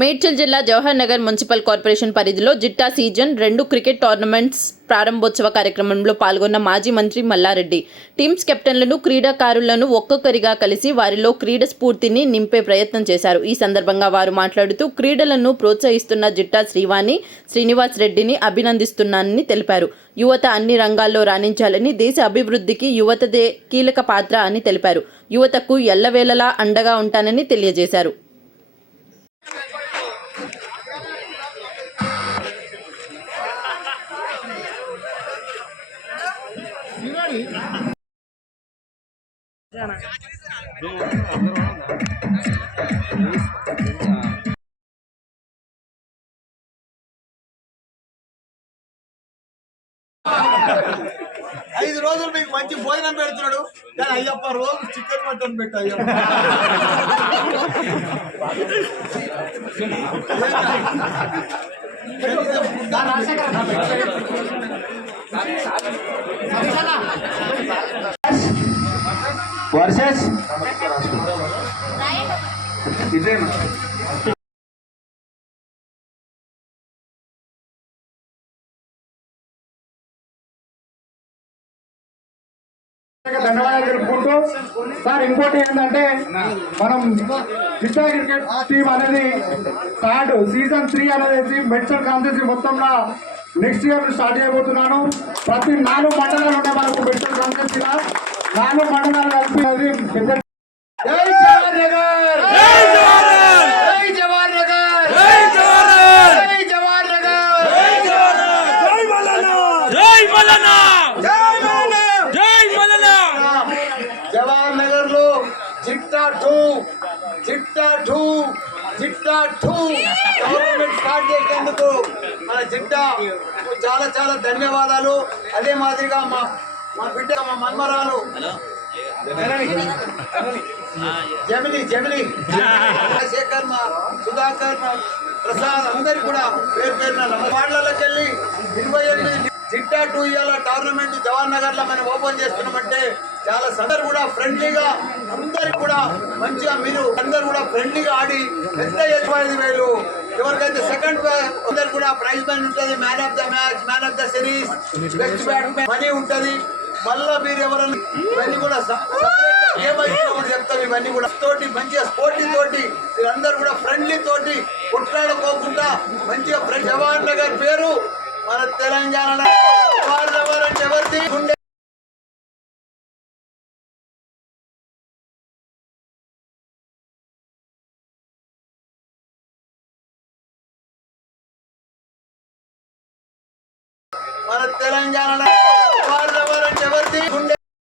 మేడ్చల్ జిల్లా Jawahar Nagar municipal corporation పరిధిలో Jitta season రెండు క్రికెట్ టోర్నమెంట్స్ ప్రారంభోత్సవ కార్యక్రమంలో పాల్గొన్న మాజీ మంత్రి మల్లారెడ్డి. టీమ్స్ కెప్టెన్లను క్రీడాకారులను ఒక్కొక్కరిగా కలిసి వారిలో క్రీడ స్ఫూర్తిని నింపే ప్రయత్నం చేశారు. ఈ సందర్భంగా వారు మాట్లాడుతూ క్రీడలను ప్రోత్సహిస్తున్న జిట్టా శ్రీవాణి శ్రీనివాస్ రెడ్డిని అభినందిస్తున్నానని తెలిపారు. యువత అన్ని రంగాల్లో రాణించాలని దేశ అభివృద్ధికి యువతదే కీలక పాత్ర అని తెలిపారు. యువతకు ఎల్లవేళలా అండగా ఉంటానని తెలియజేశారు. ఐదు రోజులు మీకు మంచి భోజనం పెడుతున్నాడు. కానీ అయ్యప్ప రోజు చికెన్ మటన్ పెట్టు అయ్యప్ప. వర్సెస్ ఇదేనా? ధన్యవాదాలు తెలుపుకుంటూ సార్ ఇంకోటి ఏంటంటే మనం జిట్టా క్రికెట్ టీం అనేది థర్డ్ సీజన్ త్రీ అనేది మెడిసిన్ కాన్సెన్సీ మొత్తంలో నెక్స్ట్ ఇయర్ స్టార్ట్ చేయబోతున్నాను. ప్రతి నాలుగు మండలాలు ఉన్నాయి మనకు మెడిసిన్ కాన్సెన్సీలో నాలుగు మండలాలు కలిపి అది పెద్ద జై జవహర్ నగర్ జై జవహర్ నగర్ జై జవహర్ నగర్ జై మల్లన్న జై మల్లన్న! జై మల్లన్న! జవహర్ నగర్లో Jitta two Jitta two Jitta two. Government start చేసేందుకు మన జిట్టా చాలా చాలా ధన్యవాదాలు. అదే మాదిరిగా మా మా బిడ్డ మా మన్మరాలు. జమిలి జమిలి శేఖర్ మా సుధాకర్ మా ప్రసాద్ అందరికి కూడా పేరు పేరున వార్డులకి వెళ్ళి ఇరవై టూ ఇయర్ టోర్నమెంట్ జవహర్ నగర్లో మనం ఓపెన్ చేస్తున్నామంటే చాలా అందరు కూడా ఫ్రెండ్లీగా అందరికి కూడా మంచిగా మీరు అందరు కూడా ఫ్రెండ్లీగా ఆడి పెద్ద ఇరవై వేలు ఎవరికైతే సెకండ్ అందరు కూడా ప్రైజ్ మనీ ఉంటుంది man of the match man of the series best batsmen money ఉంటుంది. మళ్ళా మీరు ఎవరైనా ఇవన్నీ కూడా ఏమైనా చెప్తాం ఇవన్నీ కూడా తోటి మంచిగా స్పోర్టీ తోటి మీరందరూ కూడా ఫ్రెండ్లీ తోటి కొట్లాడుకోకుండా మంచిగా ఫ్రెండ్ జవహర్ నగర్ పేరు మన తెలంగాణ తెలంగాణ